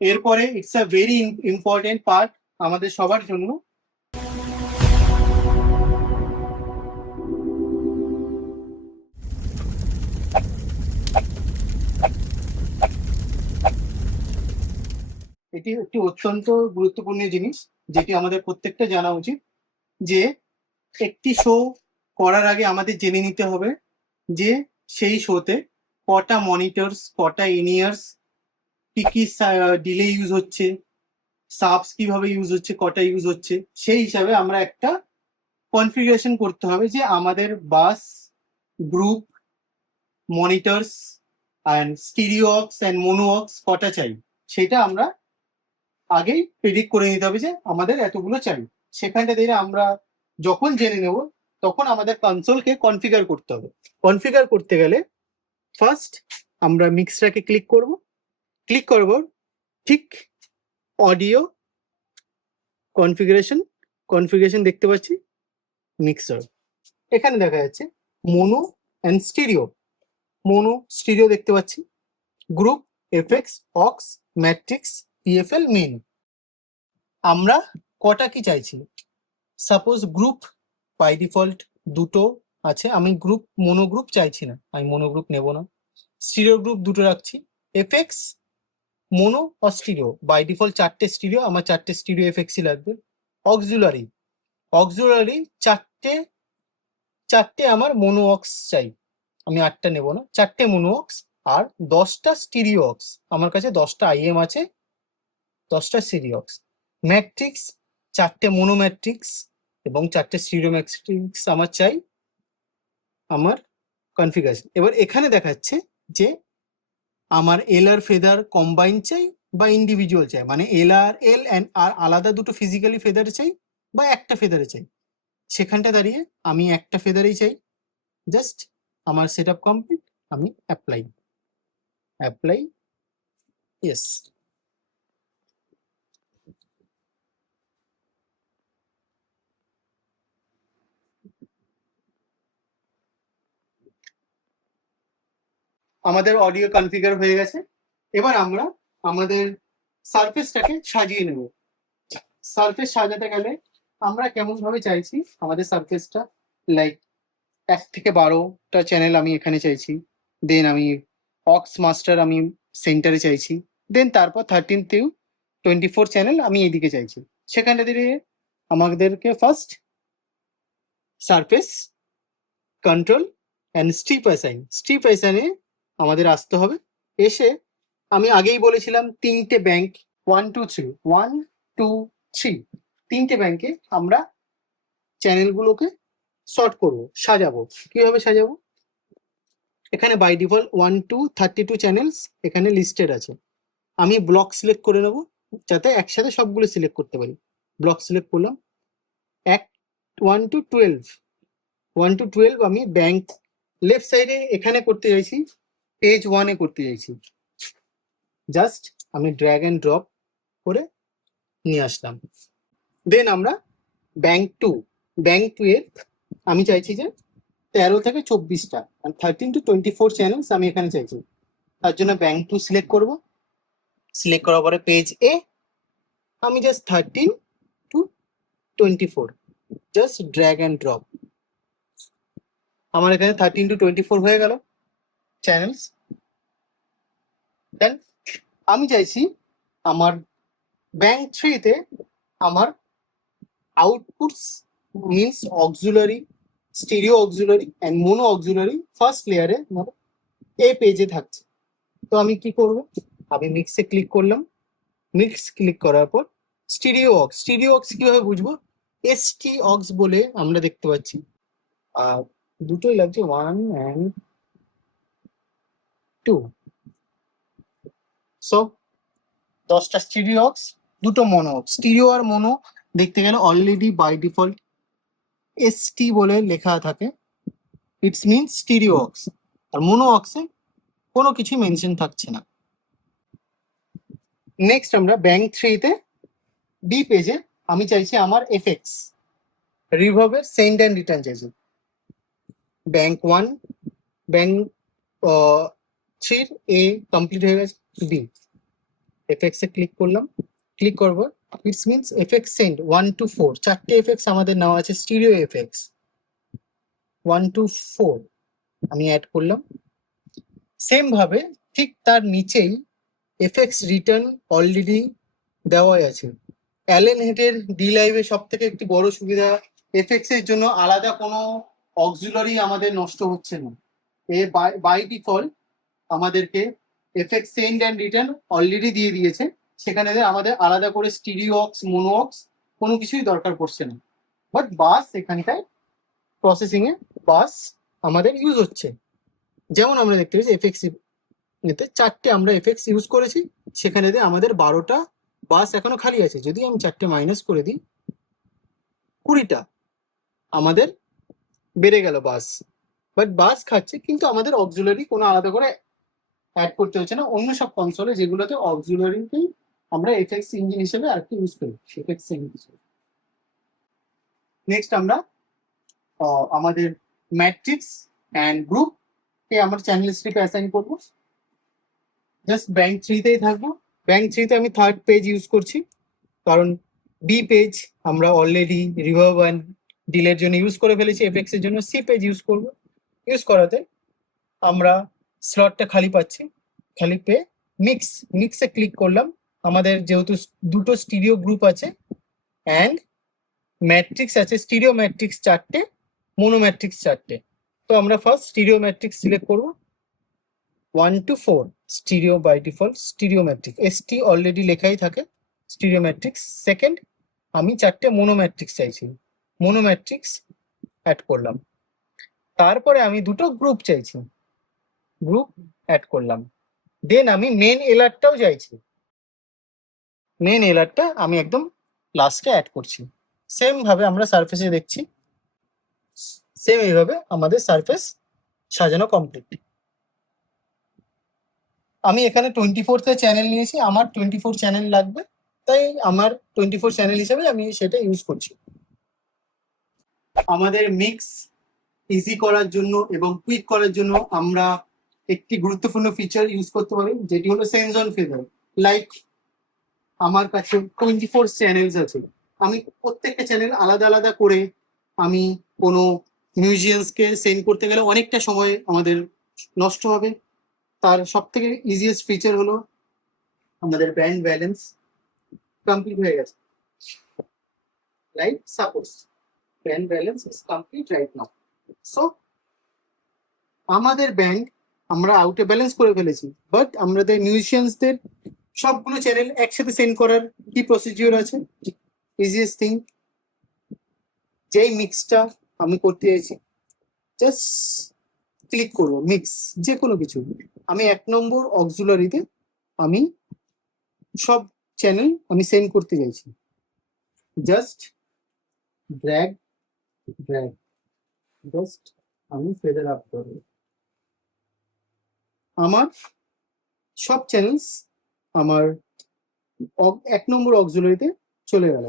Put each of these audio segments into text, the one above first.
এরপরে it's a very important part আমাদের সবার জন্য, এটি একটি অত্যন্ত গুরুত্বপূর্ণ জিনিস যেটি আমাদের প্রত্যেকটা জানা উচিত, যে একটি শো করার আগে আমাদের জেনে নিতে হবে যে সেই শোতে কটা মনিটরস, কটা ইনিয়ার্স, কি কি ডিলে ইউজ হচ্ছে, সাবস কিভাবে ইউজ হচ্ছে, কটা ইউজ হচ্ছে, সেই হিসাবে আমরা একটা কনফিগারেশন করতে হবে যে আমাদের বাস, গ্রুপ, মনিটরস অ্যান্ড স্টিরিওক্স অ্যান্ড মোনোঅক্স কটা চাই, সেটা আমরা আগেই প্রেডিক্ট করে নিতে হবে যে আমাদের এতগুলো চাই। সেখানটা দিয়ে আমরা যখন জেনে নেব তখন আমাদের কনসোলকে কনফিগার করতে হবে। কনফিগার করতে গেলে ফার্স্ট আমরা মিক্সটাকে ক্লিক করব, ক্লিক করব ঠিক অডিও কনফিগারেশন, কনফিগারেশন দেখতে পাচ্ছি মিক্সার, এখানে দেখা যাচ্ছে mono and stereo, mono stereo দেখতে পাচ্ছি, group, FX, aux, matrix, PFL, main. আমরা কটা কি চাইছি? সাপোজ গ্রুপ বাই ডিফল্ট দুটো আছে, আমি গ্রুপ মোনো গ্রুপ চাইছি না, আমি মোনো গ্রুপ নেব না। স্টিরিও গ্রুপ দুটো রাখছি, এফএক্স, মোনো আর স্টিরিও, বাই ডিফল্ট চারটে স্টিরিও, আমার চারটে স্টিরিও এফএক্সই লাগবে। অক্সিলারি, অক্সিলারি চারটে আমার মোনো অক্স চাই, আমি 8টা নেব না, 4টে মোনো অক্স আর 10টা স্টিরিও অক্স, আমার কাছে 10টা আইএম আছে, 10টা স্টিরিও অক্স। ম্যাট্রিক্স, 4টে মোনো ম্যাট্রিক্স এবং 4টে স্টিরিও ম্যাট্রিক্স আমার চাই আমার কনফিগারেশন। এবার এখানে দেখাচ্ছে যে আমার এল আর ফেদার কম্বাইন চাই বা ইন্ডিভিজুয়াল চাই, মানে এল অ্যান্ড আর আলাদা দুটো ফিজিক্যালি ফেদার চাই বা একটা ফেদারে চাই। সেখানটা দাঁড়িয়ে আমি একটা ফেদারেই চাই। জাস্ট আমার সেট আপ কমপ্লিট, আমি অ্যাপ্লাই ইয়েস। আমাদের অডিও কনফিগার হয়ে গেছে। এবার আমরা আমাদের সারফেসটাকে সাজিয়ে নেব। সারফেস সাজাতে গেলে আমরা কেমন ভাবে চাইছি আমাদের সারফেসটা, লাইক 1 থেকে 12টা চ্যানেল আমি এখানে চাইছি, দেন আমি অক্স মাস্টার আমি সেন্টারে চাইছি, দেন তারপর 13 থেকে 24 চ্যানেল আমি এদিকে চাইছি। সেখানটা দিয়ে আমাদেরকে first surface control and strip অ্যাসাইনে আমাদের আসতে হবে। এসে আমি আগেই বলেছিলাম 3টে ব্যাংক, 1 2 3, 1 2 3, 3টে ব্যাংকে আমরা চ্যানেলগুলোকে সর্ট করব, সাজাবো। কিভাবে সাজাবো? এখানে বাই ডিফল্ট 1 to 32 চ্যানেলস এখানে লিস্টেড আছে, আমি ব্লক সিলেক্ট করে নেব যাতে একসাথে সবগুলো সিলেক্ট করতে পারি। ব্লক সিলেক্ট করলাম, 1 to 12, 1 to 12 আমি ব্যাংক লেফট সাইডে এখানে করতে চাইছি, পেজ 1-এ করতে চাইছি। জাস্ট আমি ড্র্যাগ অ্যান্ড ড্রপ করে নিয়ে আসলাম। দেন আমরা ব্যাংক 2 এর আমি চাইছি যে 13 থেকে 24টা, 13 to 24 চ্যানেলস আমি এখানে চাইছি। তার জন্য ব্যাংক 2 সিলেক্ট করব, সিলেক্ট করার পরে পেজ এ আমি just 13 to 24 just drag and drop, আমার এখানে 13 to 24 হয়ে গেল চ্যানেলস। দেন আমি চাইছি আমার ব্যাংক 3-তে আমার outputs means auxiliary, stereo auxiliary and mono auxiliary first লেয়ারে এই পেজে থাকছে। তো আমি কি করব? আমি মিক্সে ক্লিক করলাম, মিক্স ক্লিক করার পর স্টিরিও অক্স কিভাবে বুঝবো? এসটি অক্স বলে আমরা দেখতে পাচ্ছি, আর দুটোই লাগছে 1 and 2। সো 10টা স্টিরিও অক্স, দুটো মোনো অক্স। স্টিরিও আর মোনো দেখতে গেলে অলরেডি বাই ডিফল্ট এসটি বলে লেখা থাকে, ইটস মিনস স্টিরিও অক্স। আর মোনো অক্সে কোনো কিছু মেনশন থাকছে না। নেক্সট আমরা ব্যাংক 3-তে বি পেজে আমি চাইছি আমার এফএক্স রিভার্বের সেন্ড অ্যান্ড রিটার্ন চাইছি। ব্যাংক 1, ব্যাংক 3 এ কমপ্লিট হয়ে গেছে, বি। এফেক্টসে ক্লিক করলাম, ক্লিক করবো, it's means effect send 1 to 4, চারটে এফেক্টস আমাদের নেওয়া আছে, স্টিরিও এফেক্টস 1 to 4 আমি অ্যাড করলাম। সেম ভাবে ঠিক তার নিচেই এফেক্টস রিটার্ন অলরেডি দেওয়াই আছে। অ্যালেন হেডের ডি লাইভে সব থেকে একটি বড় সুবিধা, এফেক্টস এর জন্য আলাদা কোনো অক্সিলারি আমাদের নষ্ট হচ্ছে না। এ বাই ডিফল্ট আমাদেরকে effect send and return already দিয়ে দিয়েছে, সেখানে আমাদের আলাদা করে স্টিরিও অক্স, মোনো অক্স কোনো কিছুই দরকার পড়ছে না। বাট বাস এখানটায় প্রসেসিং এ বাস আমাদের ইউজ হচ্ছে। যেমন আমরা দেখতে পাচ্ছি এফেক্টস এতে চারটে আমরা এফেক্টস ইউজ করেছি, সেখানে আমাদের 12টা বাস এখনো খালি আছে। যদি আমি চারটে মাইনাস করে দিই, 20টা আমাদের বেড়ে গেল বাস। বাট বাস খাচ্ছে, কিন্তু আমাদের অক্সিলারি কোনো আলাদা করে অ্যাড করতে হচ্ছে না। অন্য সব কনসোলে যেগুলোতে অক্সিলারিকেই আমরা এফএক্স ইঞ্জিন হিসেবে আরেকটা ইউজ করি, এফএক্স ইঞ্জিন হিসেবে। নেক্সট আমরা আমাদের ম্যাট্রিক্স অ্যান্ড গ্রুপ কে আমরা চ্যানেল স্ট্রিপে অ্যাসাইন করবো। জাস্ট ব্যাংক 3তেই থাকবো। ব্যাংক 3তে আমি থার্ড পেজ ইউজ করছি, কারণ বি পেজ আমরা অলরেডি রিভার্ব অ্যান্ড ডিলের জন্য ইউজ করে ফেলেছি, এফএক্স এর জন্য সি পেজ ইউজ করবো। ইউজ করাতে আমরা স্লটটা খালি পাচ্ছি, খালি পেয়ে মিক্সে ক্লিক করলাম। আমাদের যেহেতু দুটো স্টিরিও গ্রুপ আছে অ্যান্ড ম্যাট্রিক্স আছে, স্টিরিও ম্যাট্রিক্স 4টে, মোনো ম্যাট্রিক্স 4টে। তো আমরা ফার্স্ট স্টিরিও ম্যাট্রিক্স সিলেক্ট করবো 1 to 4 stereo by default stereo matrix, ST already লেখাই থাকে স্টিরিও ম্যাট্রিক্স। সেকেন্ড আমি 4টে মোনো ম্যাট্রিক্স চাইছি, মোনো ম্যাট্রিক্স অ্যাড করলাম। তারপরে আমি দুটো গ্রুপ চাইছি, গ্রুপ অ্যাড করলাম। দেন আমি মেন এলারটাও চাইছি, মেন এলারটা আমি একদম লাস্টে অ্যাড করছি। সেম ভাবে আমরা সারফেসে দেখছি, সেম এইভাবে আমাদের সারফেস সাজানো কমপ্লিট। আমি এখানে 24টা চ্যানেল নিয়েছি, আমার 24 চ্যানেল লাগবে, তাই আমার 24 চ্যানেল হিসেবে আমি সেটা ইউজ করছি। আমাদের মিক্স ইজি করার জন্য এবং কুইক করার জন্য আমরা একটি গুরুত্বপূর্ণ ফিচার ইউজ করতে পারি, যেটি হলো সেন্স অন ফেদার। লাইক আমার কাছে 24 চ্যানেলস আছে, আমি প্রত্যেকটা চ্যানেল আলাদা আলাদা করে আমি কোনো মিউজিয়ামসকে সেন্ড করতে গেলে অনেকটা সময় আমাদের নষ্ট হবে। তার সব থেকে ইজিয়েস্ট ফিচার হলো আমাদের ব্যান্ড ব্যালেন্স কমপ্লিট হয়ে গেছে। Right, suppose band balance is complete right now. So আমাদের ব্যান্ড আমরা আউটে ব্যালেন্স করে ফেলেছি, বাট আমাদের মিউজিশিয়ানসদের সবগুলো চ্যানেল একসাথে সেন্ড করার কি প্রসিডিওর আছে? ইজিয়েস্ট থিং, যেই মিক্সটা আমি করতে চাইছি জাস্ট ক্লিক করবো মিক্স, যে কোনো কিছু। আমি 1 নম্বর অক্সিলারিতে আমি সব চ্যানেল আমি সেন্ড করতে চাইছি, জাস্ট ড্র্যাগ ড্র্যাগ, জাস্ট আমি ফেদার আপ করবো, আমার সব চ্যানেলস আমার 1 নম্বর অক্সিলারিতে চলে গেল।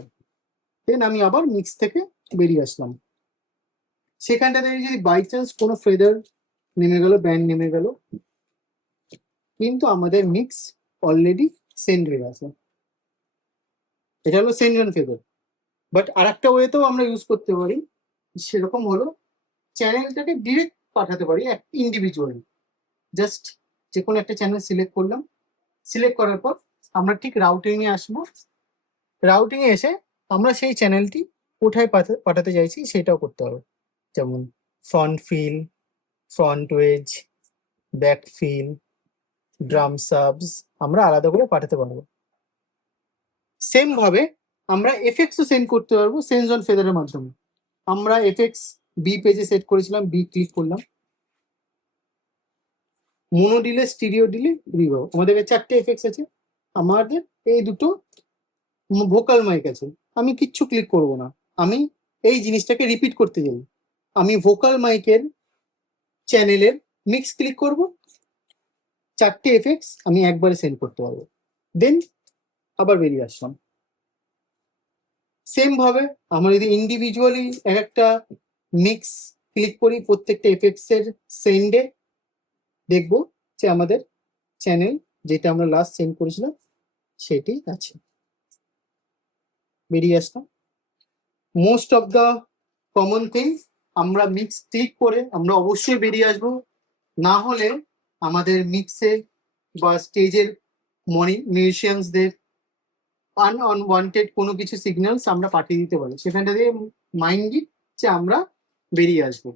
দেন আমি আবার মিক্স থেকে বেরিয়ে আসলাম। সেখানটাতে যদি বাই চান্স কোনো ফেদার নেমে গেল, ব্যান্ড নেমে গেল, কিন্তু আমাদের মিক্স অলরেডি সেন্ড হয়ে গেছে। এটা হলো সেন্ড অন ফেদার। বাট আর একটা ওয়েতেও আমরা ইউজ করতে পারি, সেরকম হলো চ্যানেলটাকে ডিরেক্ট পাঠাতে পারি ইন্ডিভিজুয়ালি। জাস্ট যে কোনো একটা চ্যানেল সিলেক্ট করলাম, সিলেক্ট করার পর আমরা ঠিক রাউটিংয়ে আসবো। রাউটিংয়ে এসে আমরা সেই চ্যানেলটি কোথায় পাঠাতে চাইছি সেটাও করতে হবে, যেমন front fill, front wedge, back fill, drum subs আমরা আলাদা করে পাঠাতে পারবো। সেম ভাবে আমরা এফেক্টসও সেন্ড করতে পারবো সেন্স অন ফেদারের মাধ্যমে। আমরা এফেক্টস বি পেজে সেট করেছিলাম, বি ক্লিক করলাম, mono delay, stereo delay, reverb, আমাদের কাছে 4টে এফেক্টস আছে। আমাদের এই দুটো ভোকাল মাইক আছে, আমি কিচ্ছু ক্লিক করব না, আমি এই জিনিসটাকে রিপিট করতে চাই। আমি ভোকাল মাইকের চ্যানেলের মিক্স ক্লিক করব, 4টে এফেক্টস আমি একবারে সেন্ড করতে পারবো, দেন আবার বেরিয়ে আসলাম। সেম ভাবে আমরা যদি ইন্ডিভিজুয়ালি একটা মিক্স ক্লিক করি প্রত্যেকটা এফেক্টস এর সেন্ডে, দেখবো যে আমাদের চ্যানেল যেটা আমরা লাস্ট সেন্ড করেছিলাম সেটি আছে, বেরিয়ে আসলাম। Most of the common thing আমরা মিক্স ক্লিক করে আমরা অবশ্যই বেরিয়ে আসবো, না হলে আমাদের মিক্সে বা স্টেজের মিউজিশিয়ানসদের আনওয়ান্টেড কোনো কিছু সিগন্যালস আমরা পাঠিয়ে দিতে পারি, সেখানটা দিয়ে মাইন্ডলি যে আমরা বেরিয়ে আসবো।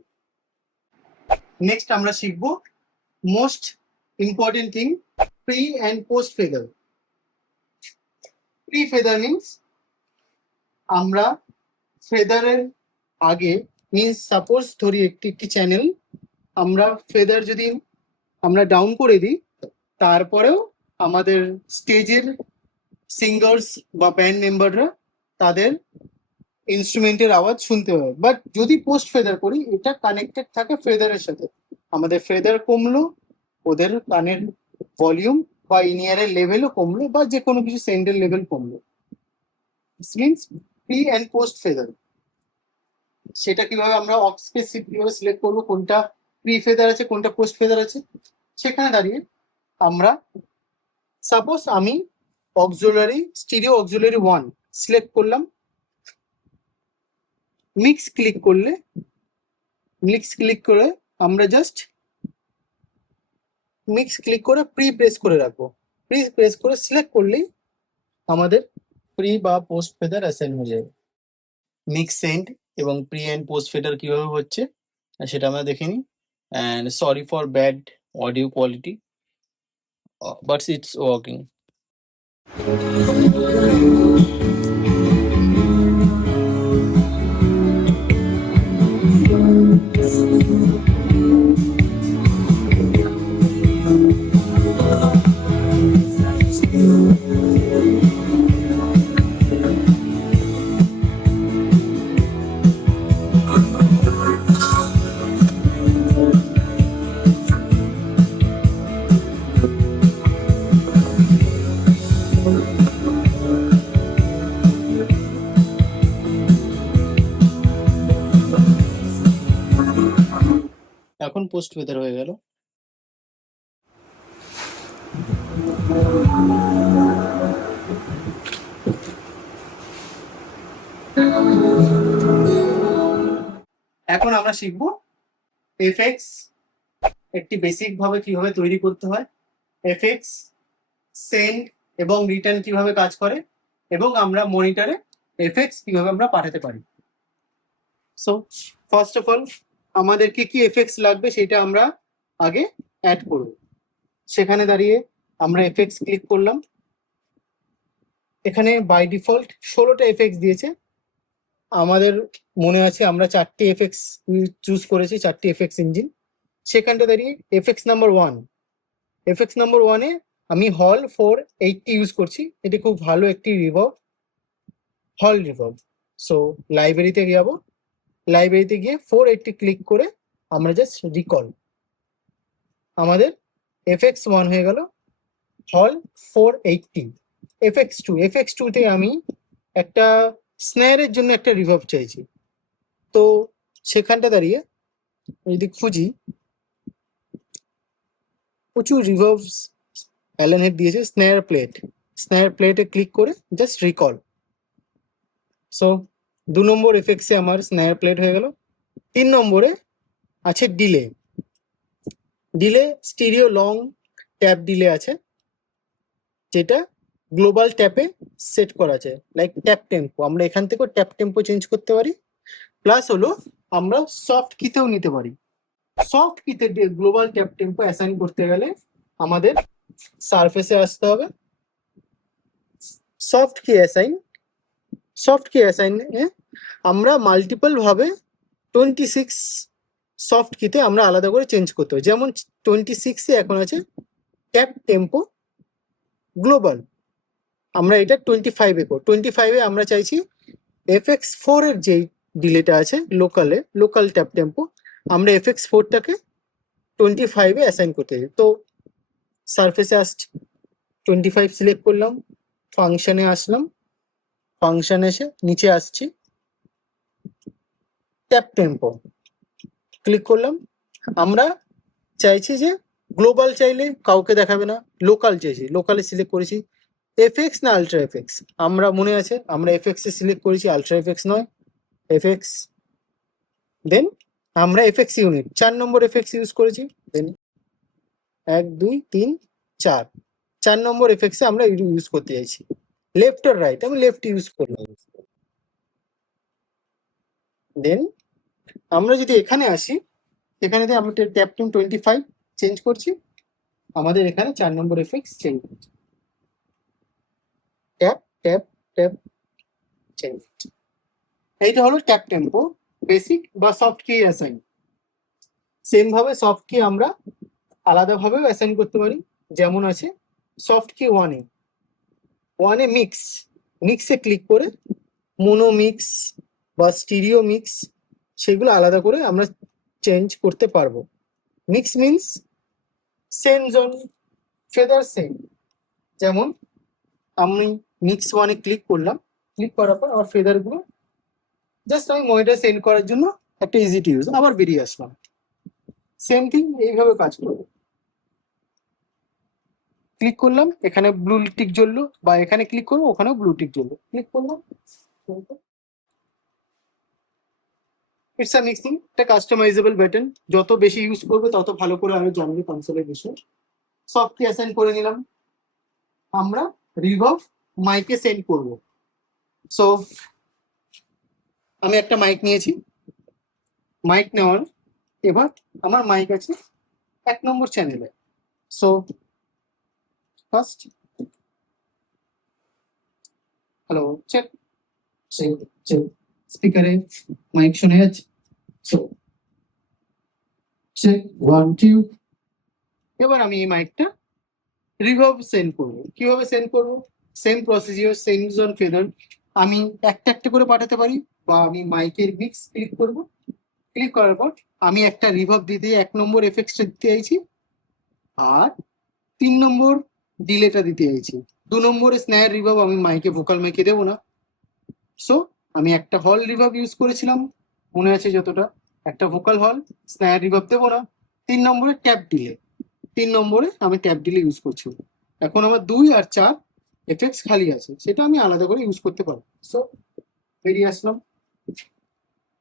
নেক্সট আমরা শিখবো most important thing, pre and post feather. Pre feather means আমরা ফেদারের আগে, মিনস সাপোজ ধরি একটি চ্যানেল আমরা ফেদার যদি আমরা ডাউন করে দিই, তারপরেও আমাদের স্টেজের সিঙ্গার্স বা ব্যান্ড মেম্বাররা তাদের ইনস্ট্রুমেন্টের আওয়াজ শুনতে হয়। বাট যদি পোস্ট ফেদার করি, এটা কানেক্টেড থাকে ফেদারের সাথে, আমাদের ফেদার কমলো, ওদের কানের ভলিউম বা ইনিয়ারের লেভেলও কমলো, বা যে কোনো কিছু সেন্ডের লেভেল কমলো। Means pre and post feather. সেটা কিভাবে আমরা অফ স্পেসিফিক কিভাবে সিলেক্ট করবো, কোনটা প্রি ফেদার আছে কোনটা পোস্ট ফেদার আছে, সেখানে দাঁড়িয়ে আমরা সাপোজ আমি অক্সিলারি স্টিরিও অক্সিলারি 1 সিলেক্ট করলাম, মিক্স ক্লিক করে আমরা জাস্ট মিক্স ক্লিক করে প্রি প্রেস করে রাখবো। প্রি প্রেস করে সিলেক্ট করলেই আমাদের প্রি বা পোস্ট ফেদার অ্যাসাইন হয়ে যাবে। মিক্স সেন্ড এবং প্রি অ্যান্ড পোস্ট ফেদার কিভাবে হচ্ছে সেটা আমরা দেখে নিই। And sorry for bad audio quality, but it's working. এখন পোস্ট ফেদার হয়ে গেল। এখন আমরা শিখবো এফেক্টস একটি বেসিক ভাবে কিভাবে তৈরি করতে হয়, এফেক্টস সেন্ড এবং রিটার্ন কিভাবে কাজ করে, এবং আমরা মনিটরে এফেক্টস কিভাবে আমরা পাঠাতে পারি। সো ফার্স্ট অফ অল আমাদেরকে কি এফেক্টস লাগবে সেটা আমরা আগে অ্যাড করব। সেখানে দাঁড়িয়ে আমরা এফেক্টস ক্লিক করলাম, এখানে বাই ডিফল্ট 16টা এফেক্টস দিয়েছে। আমাদের মনে আছে আমরা 4টে এফেক্টস চুজ করেছি, 4টে এফেক্টস ইঞ্জিন। সেখানটা দাঁড়িয়ে এফেক্টস নাম্বার 1, এফেক্টস নাম্বার 1-এ আমি হল 480 ইউজ করছি। এটি খুব ভালো একটি রিভার্ব, হল রিভার্ব। সো লাইব্রেরিতে যাব, লাইব্রেরিতে গিয়ে 480 ক্লিক করে আমরা জাস্ট রিকল, আমাদের এফেক্টস 1 হয়ে গেল হল 480। এফেক্টস 2-তে আমি একটা স্ন্যারের জন্য একটা রিভার্ব চাইছি। তো সেখানটা দাঁড়িয়ে যদি খুঁজি, প্রচুর রিভার্বস অ্যালেন হেড দিয়েছে। স্ন্যার প্লেটে ক্লিক করে জাস্ট রিকল। সো 2 নম্বর এফেক্টসে আমার স্ন্যার প্লেট হয়ে গেল। 3 নম্বরে আছে delay. Stereo long tap delay আছে, যেটা গ্লোবাল ট্যাপে সেট করা আছে, লাইক ট্যাপ টেম্পো। আমরা এখান থেকেও ট্যাপ টেম্পো চেঞ্জ করতে পারি, প্লাস হলো আমরা সফট কিতেও নিতে পারি। সফট কিতে গ্লোবাল ট্যাপ টেম্পো অ্যাসাইন করতে গেলে আমাদের সারফেসে আসতে হবে, সফট কি অ্যাসাইনে আমরা মাল্টিপল ভাবে 26 সফট কিতে আমরা আলাদা করে চেঞ্জ করতে হবে। যেমন 26-এ এখন আছে ট্যাপ টেম্পো গ্লোবাল, আমরা এটা 25-এ করব। 25-এ আমরা চাইছি FX4 এর যে ডিলেটা আছে লোকাল ট্যাপ টেম্পো, আমরা FX4টাকে 25-এ অ্যাসাইন করতে চাই। তো সারফেসে আসছি, 25 সিলেক্ট করলাম, ফাংশনে আসলাম, ফাংশনে এসে নিচে আসছি, ট্যাপ টেম্পো ক্লিক করলাম। আমরা চাইছি যে গ্লোবাল চাইলে কাউকে দেখাবে না, লোকাল চাইছি, লোকালে সিলেক্ট করেছি। এফএক্স না আলট্রা এফএক্স? আমরা মনে আছে আমরা এফএক্স এ সিলেক্ট করেছি, আলট্রা এফএক্স নয়, এফএক্স। দেন আমরা এফএক্স ইউনিট 4 নম্বর এফএক্স ইউজ করেছি। দেন 1 2 3 4, 4 নম্বর এফএক্স এ আমরা ইউজ করতে চাইছি। লেফট আর রাইট? আমি লেফট ইউজ করলাম। দেন আমরা যদি এখানে আসি, এখানে আমরা ট্যাপ টিম 25 চেঞ্জ করছি, আমাদের এখানে 4 নম্বর এফএক্স চেঞ্জ হচ্ছে। Tap tap tap change. এইটা হলো ট্যাপ টেম্পো বেসিক বা সফট কি অ্যাসাইন। সেম ভাবে সফট কি আমরা আলাদাভাবে অ্যাসাইন করতে পারি। যেমন আছে সফট কি 1 এ মিক্সে ক্লিক করে মোনো মিক্স বা স্টিরিও মিক্স সেগুলো আলাদা করে আমরা চেঞ্জ করতে পারবো। Mix means Sen zone, feather Sen. যেমন আমি মিক্স 1 এ ক্লিক করলাম, ক্লিক করার পর আমার ফেদার গুলো জাস্ট আমি মনিটর সেন্ড করার জন্য একটা ইজি টু ইউজ, আবার বেরিয়ে আসলাম। সেম থিং এইভাবে কাজ করবে। ক্লিক করলাম, এখানে ব্লু টিক জ্বললো, বা এখানে ক্লিক করবো ওখানেও ব্লু টিক জ্বললো, ক্লিক করলাম। ইটস আ মিক্সিং, একটা কাস্টমাইজেবল বাটন। যত বেশি ইউজ করবে তত ভালো করে আমি জানবো কনসোলের বিষয়ে। সফট কি অ্যাসাইন করে নিলাম। আমরা রিভার্ব মাইকে সেন্ড করব। সো আমি একটা মাইক নিয়েছি, মাইক নেওয়ার এবার আমার মাইক আছে 1 নম্বর চ্যানেলে। So first hello check check check, স্পিকারে মাইক শোনা যাচ্ছে। So check 1 2। এবার আমি এই মাইকটা রিভার্ব সেন্ড করব। কিভাবে সেন্ড করব? Same procedure, same zone feather. আমি একটা একটা করে পাঠাতে পারি, বা আমি মাইকের মিক্স ক্লিক করব। ক্লিক করার পর আমি একটা রিভার্ব দিতে 1 নম্বর এফেক্টসটা দিতে চাইছি, আর 3 নম্বর ডিলেটা দিতে চাইছি। 2 নম্বরে স্ন্যার রিভার্ব আমি মাইকে ভোকাল মাইকে দেবো না। সো আমি একটা হল রিভার্ব ইউজ করেছিলাম, মনে আছে যতটা, একটা ভোকাল হল, স্ন্যার রিভার্ব দেবো না। 3 নম্বরে ট্যাপ ডিলে, 3 নম্বরে আমি ট্যাপ ডিলে ইউজ করছি। এখন আমার 2 আর 4 এফেক্টস খালি আছে, সেটা আমি আলাদা করে ইউজ করতে পারবো। সো বেরিয়ে আসলাম।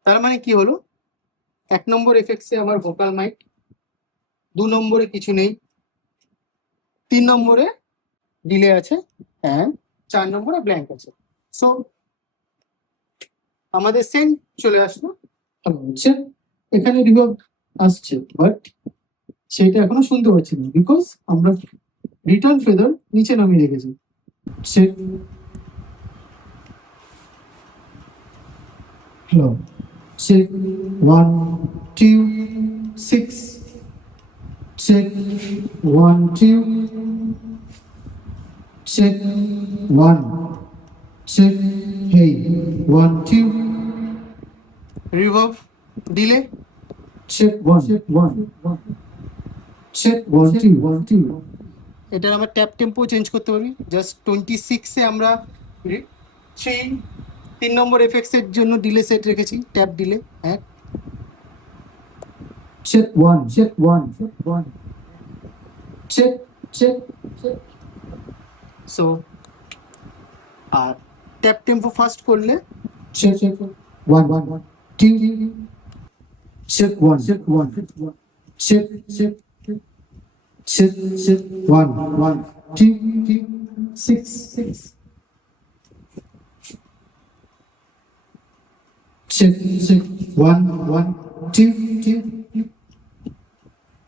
তার মানে কি হলো, 1 নম্বর এফেক্টসে আমার ভোকাল মাইক, 2 নম্বরে কিছু নেই, 3 নম্বরে ডিলে আছে, অ্যান্ড 4 নম্বরে ব্ল্যাঙ্ক আছে। সো আমাদের সেম চলে আসলো। হচ্ছে এখানে রিভার্ব আসছে, বাট সেটা এখনো শুনতে পাচ্ছি না, বিকজ আমরা রিটার্ন ফেদার নিচে নামিয়ে রেখেছি। সে hello check 1 2 6, check 1 2, check 1, check hey 1 2, reverb delay check 1 check 1 2 1 2। এটা আমরা ট্যাপ টেম্পো চেঞ্জ করতে পারি। জাস্ট 26 এ আমরা 3 নম্বর এফেক্টস এর জন্য ডিলে সেট রেখেছি, ট্যাপ ডিলে। হ্যাঁ, check 1 check 1 check check check. So আর ট্যাপ টেম্পো ফার্স্ট করলে check 1 1 2, check 1 check 1 check check check 1 1 2 6 6, check 1 1 2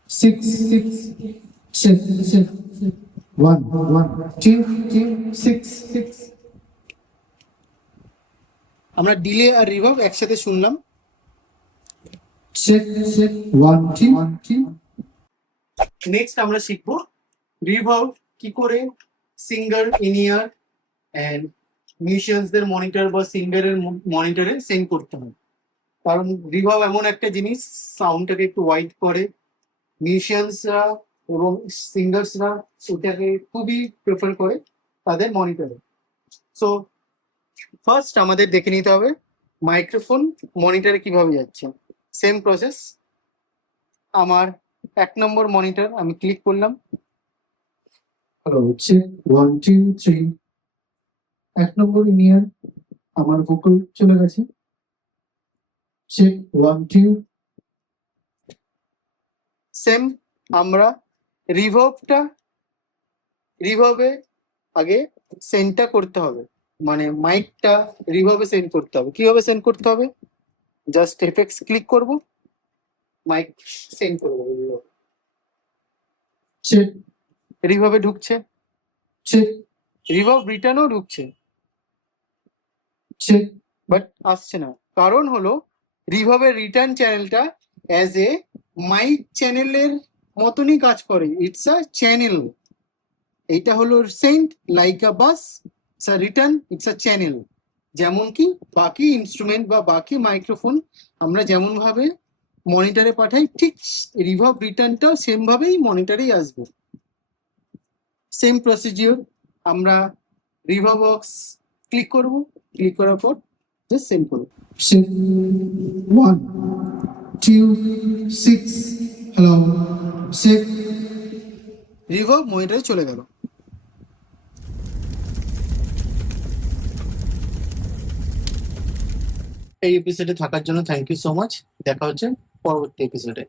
6 6, check 1 1 2 6 6। আমরা ডিলে আর রিভার্ব একসাথে শুনলাম। চেক 1 2। নেক্সট আমরা শিখবো রিভার্ব কি করে সিঙ্গার, ইনিয়ার এন্ড মিউজিশিয়ানসদের মনিটর বা সিঙ্গারের মনিটরে সেন্ড করতে হয়। কারণ রিভার্ব এমন একটা জিনিস, সাউন্ডটাকে একটু ওয়াইড করে। মিউজিশিয়ানসরা এবং সিঙ্গার্সরা ওটাকে খুবই প্রেফার করে তাদের মনিটরে। সো ফার্স্ট আমাদের দেখে নিতে হবে মাইক্রোফোন মনিটরে কিভাবে যাচ্ছে। Same process. আমার 1 নম্বর মনিটর আমি ক্লিক করলাম, হ্যালো চেক 1 2 3 1 নম্বর ইনিয়ার আমার ভোকাল চলে গেছে। চেক 1 2। সেম আমরা রিভার্বে আগে সেন্ডটা করতে হবে, মানে মাইকটা রিভার্বে সেন্ড করতে হবে। কিভাবে সেন্ড করতে হবে? জাস্ট এফেক্টস ক্লিক করব, মাইক সেন্ড করবো। চেক, রিভার্বে ঢুকছে। চেক, রিভার্ব রিটার্নও ঢুকছে। চেক, বাট আসছে না। কারণ হলো রিভার্বের রিটার্ন চ্যানেলটা অ্যাজ এ মাইক চ্যানেলের মতনই কাজ করে। It's a channel. এইটা হলো send like a bus, it's a return, it's a channel. যেমন কি বাকি ইনস্ট্রুমেন্ট বা বাকি মাইক্রোফোন আমরা যেমন ভাবে মনিটরে পাঠাই, ঠিক রিভার্ব রিটার্নটাও সেম ভাবেই মনিটরেই আসবে। Same procedure. আমরা রিভার্ব বক্স ক্লিক করব, ক্লিক করার পর জাস্ট সেন্ড করব। 1 2 6 হ্যালো 6। রিভার্ব মনিটরে চলে গেল। এই এপিসোডে থাকার জন্য থ্যাংক ইউ সো মাচ। দেখা হচ্ছে পরবর্তী এপিসোডে।